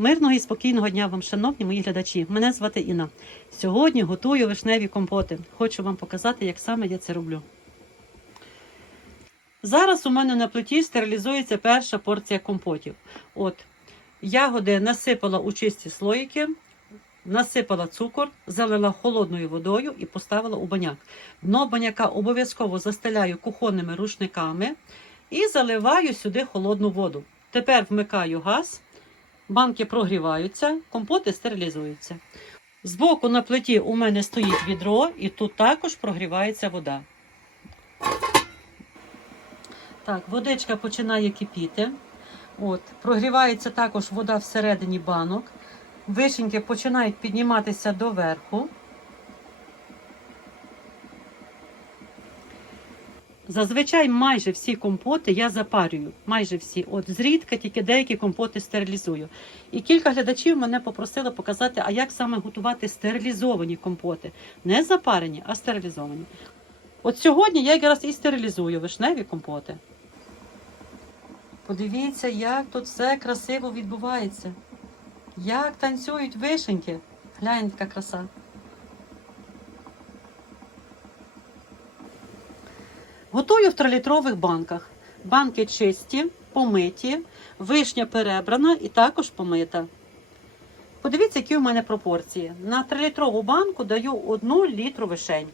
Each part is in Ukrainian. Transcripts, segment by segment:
Мирного і спокійного дня вам, шановні мої глядачі. Мене звати Інна. Сьогодні готую вишневі компоти. Хочу вам показати, як саме я це роблю. Зараз у мене на плиті стерилізується перша порція компотів. От, ягоди насипала у чисті слоїки, насипала цукор, залила холодною водою і поставила у баняк. Дно баняка обов'язково застеляю кухонними рушниками і заливаю сюди холодну воду. Тепер вмикаю газ, банки прогріваються, компоти стерилізуються. Збоку на плиті у мене стоїть відро, і тут також прогрівається вода. Так, водичка починає кипіти. От, прогрівається також вода всередині банок. Вишеньки починають підніматися доверху. Зазвичай майже всі компоти я запарюю. Майже всі. От зрідка тільки деякі компоти стерилізую. І кілька глядачів мене попросили показати, а як саме готувати стерилізовані компоти. Не запарені, а стерилізовані. От сьогодні я якраз і стерилізую вишневі компоти. Подивіться, як тут все красиво відбувається. Як танцюють вишеньки. Глянь, яка краса. Готую в трилітрових банках. Банки чисті, помиті, вишня перебрана і також помита. Подивіться, які у мене пропорції. На трилітрову банку даю 1 літру вишень.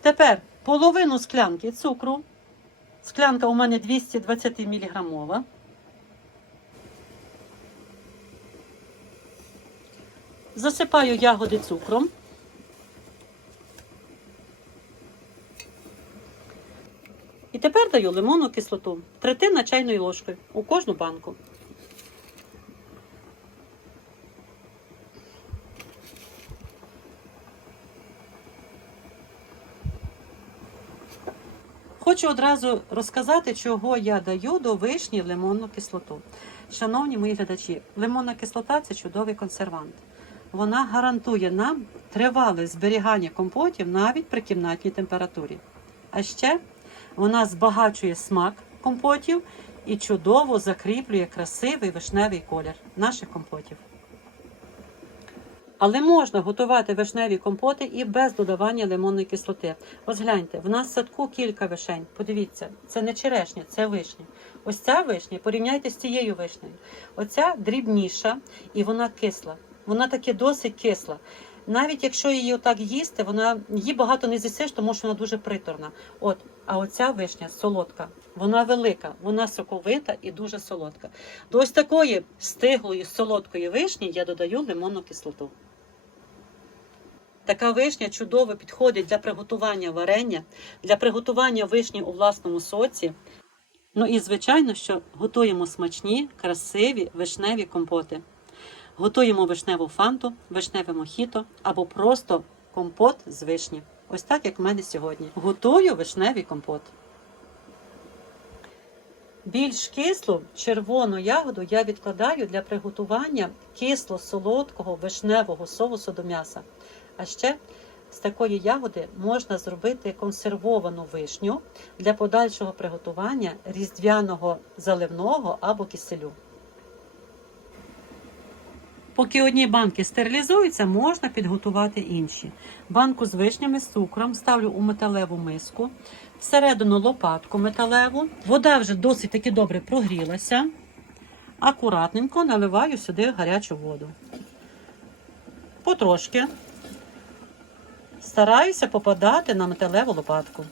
Тепер половину склянки цукру. Склянка у мене 220 мг. Засипаю ягоди цукром. І тепер даю лимонну кислоту. Третина чайної ложки у кожну банку. Хочу одразу розказати, чого я даю до вишні лимонну кислоту. Шановні мої глядачі, лимонна кислота це чудовий консервант. Вона гарантує нам тривале зберігання компотів навіть при кімнатній температурі. А ще вона збагачує смак компотів і чудово закріплює красивий вишневий колір наших компотів. Але можна готувати вишневі компоти і без додавання лимонної кислоти. Ось гляньте, в нас в садку кілька вишень. Подивіться, це не черешня, це вишня. Ось ця вишня, порівняйте з цією вишнею. Оця дрібніша і вона кисла. Вона таки досить кисла. Навіть якщо її отак їсти, вона її багато не з'їсиш, тому що вона дуже приторна. От, а оця вишня солодка, вона велика, вона соковита і дуже солодка. До ось такої стиглої солодкої вишні я додаю лимонну кислоту. Така вишня чудово підходить для приготування варення, для приготування вишні у власному соці. Ну і звичайно, що готуємо смачні, красиві вишневі компоти. Готуємо вишневу фанту, вишневе мохіто або просто компот з вишні. Ось так, як в мене сьогодні. Готую вишневий компот. Більш кислу червону ягоду я відкладаю для приготування кисло-солодкого вишневого соусу до м'яса. А ще з такої ягоди можна зробити консервовану вишню для подальшого приготування різдвяного заливного або киселю. Поки одні банки стерилізуються, можна підготувати інші. Банку з вишнями з цукром ставлю у металеву миску, всередину лопатку металеву. Вода вже досить таки добре прогрілася. Акуратненько наливаю сюди гарячу воду. Потрошки стараюся попадати на металеву лопатку.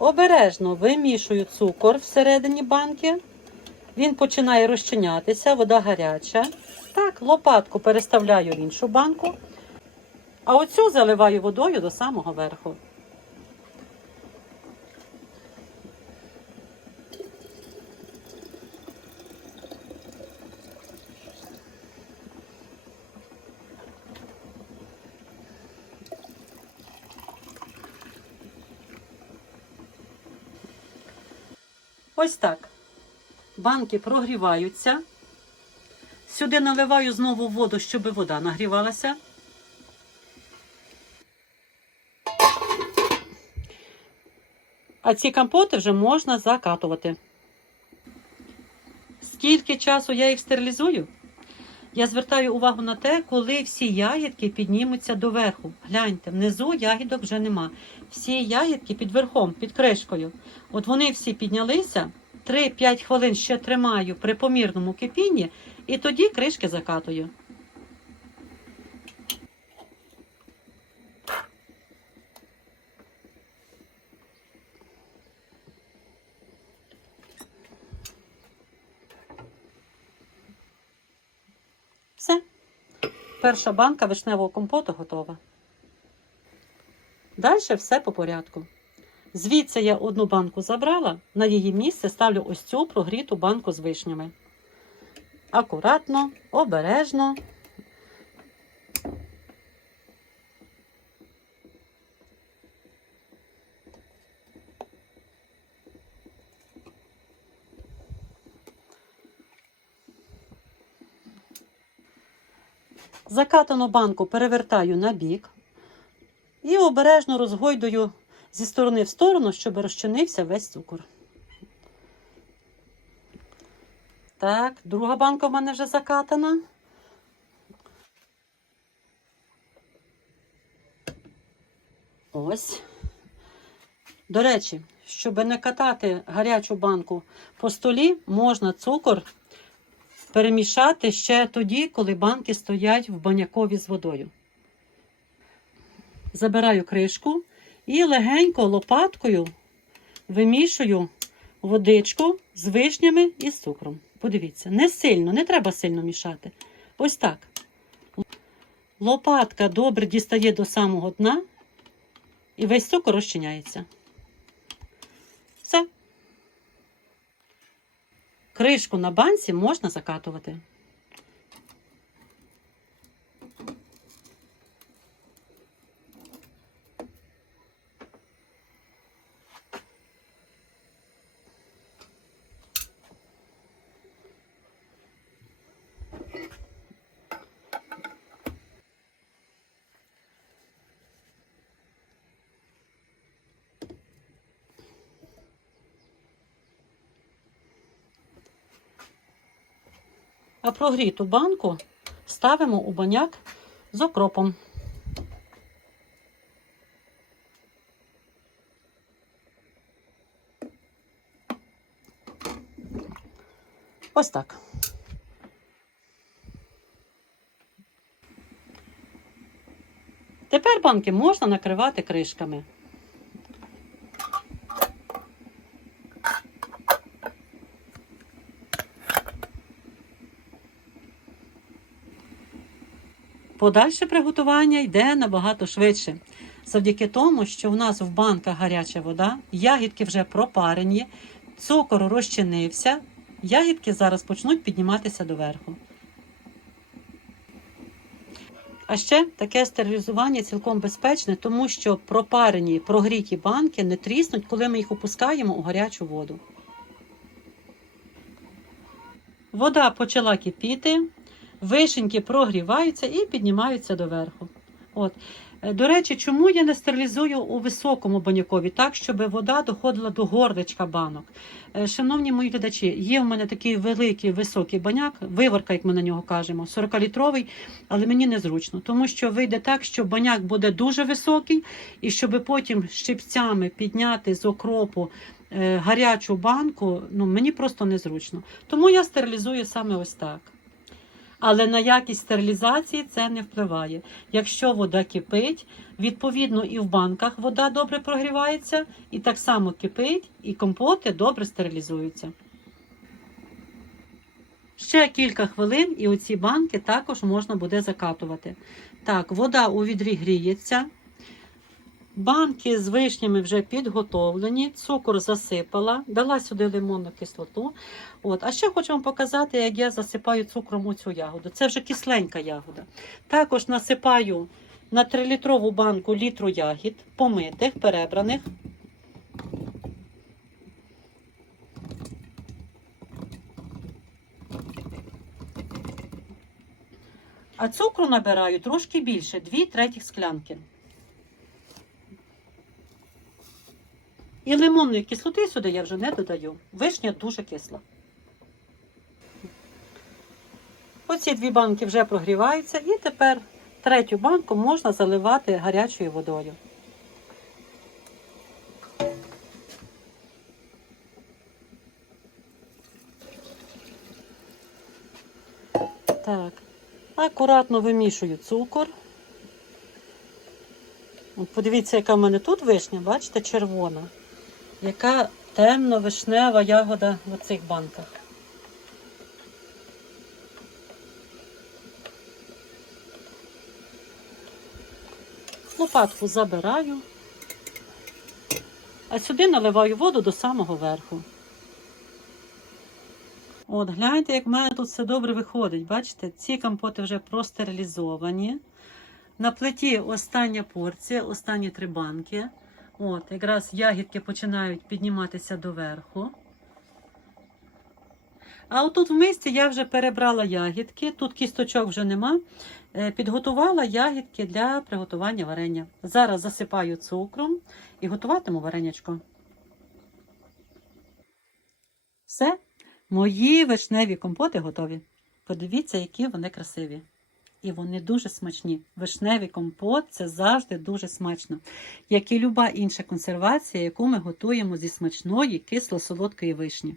Обережно вимішую цукор всередині банки. Він починає розчинятися, вода гаряча. Так, лопатку переставляю в іншу банку, а оцю заливаю водою до самого верху. Ось так. Банки прогріваються. Сюди наливаю знову воду, щоб вода нагрівалася. А ці компоти вже можна закатувати. Скільки часу я їх стерилізую? Я звертаю увагу на те, коли всі ягідки піднімуться доверху. Гляньте, внизу ягідок вже нема. Всі ягідки під верхом, під кришкою. От вони всі піднялися, 3-5 хвилин ще тримаю при помірному кипінні, і тоді кришки закатую. Все. Перша банка вишневого компоту готова. Далі все по порядку. Звідси я одну банку забрала, на її місце ставлю ось цю прогріту банку з вишнями. Акуратно, обережно. Закатану банку перевертаю на бік і обережно розгойдую зі сторони в сторону, щоб розчинився весь цукор. Так, друга банка в мене вже закатана. Ось. До речі, щоб не катати гарячу банку по столі, можна цукор перемішати ще тоді, коли банки стоять в банякові з водою. Забираю кришку і легенько лопаткою вимішую водичку з вишнями і з цукром. Подивіться, не сильно, не треба сильно мішати. Ось так. Лопатка добре дістає до самого дна, і весь цукор розчиняється. Все. Кришку на банці можна закатувати. А прогріту банку ставимо у баняк з окропом. Ось так. Тепер банки можна накривати кришками. Подальше приготування йде набагато швидше. Завдяки тому, що в нас в банках гаряча вода, ягідки вже пропарені, цукор розчинився, ягідки зараз почнуть підніматися доверху. А ще таке стерилізування цілком безпечне, тому що пропарені прогріті банки не тріснуть, коли ми їх опускаємо у гарячу воду. Вода почала кипіти, вишеньки прогріваються і піднімаються доверху. От. Е, До речі, чому я не стерилізую у високому банякові, так, щоб вода доходила до горличка банок? Е, Шановні мої глядачі, є в мене такий великий високий баняк, виварка, як ми на нього кажемо, 40-літровий, але мені незручно, тому що вийде так, що баняк буде дуже високий, і щоб потім щипцями підняти з окропу е, гарячу банку, ну мені просто незручно. Тому я стерилізую саме ось так. Але на якість стерилізації це не впливає. Якщо вода кипить, відповідно і в банках вода добре прогрівається, і так само кипить, і компоти добре стерилізуються. Ще кілька хвилин, і оці банки також можна буде закатувати. Так, вода у відрі гріється. Банки з вишнями вже підготовлені, цукор засипала, дала сюди лимонну кислоту. От. А ще хочу вам показати, як я засипаю цукром у цю ягоду. Це вже кисленька ягода. Також насипаю на 3-літрову банку літру ягід, помитих, перебраних. А цукру набираю трошки більше, 2 третіх склянки. І лимонної кислоти сюди я вже не додаю. Вишня дуже кисла. Оці дві банки вже прогріваються, і тепер третю банку можна заливати гарячою водою. Так, акуратно вимішую цукор. Подивіться, яка в мене тут вишня, бачите, червона. Яка темно-вишнева ягода в цих банках. Лопатку забираю, а сюди наливаю воду до самого верху. От, гляньте, як в мене тут все добре виходить. Бачите, ці компоти вже простерилізовані. На плиті остання порція, останні три банки. От, якраз ягідки починають підніматися доверху. А отут в мисці я вже перебрала ягідки, тут кісточок вже нема. Е, Підготувала ягідки для приготування варення. Зараз засипаю цукром і готуватиму варенячко. Все, мої вишневі компоти готові. Подивіться, які вони красиві. І вони дуже смачні. Вишневий компот це завжди дуже смачно, як і люба інша консервація, яку ми готуємо зі смачної кисло-солодкої вишні.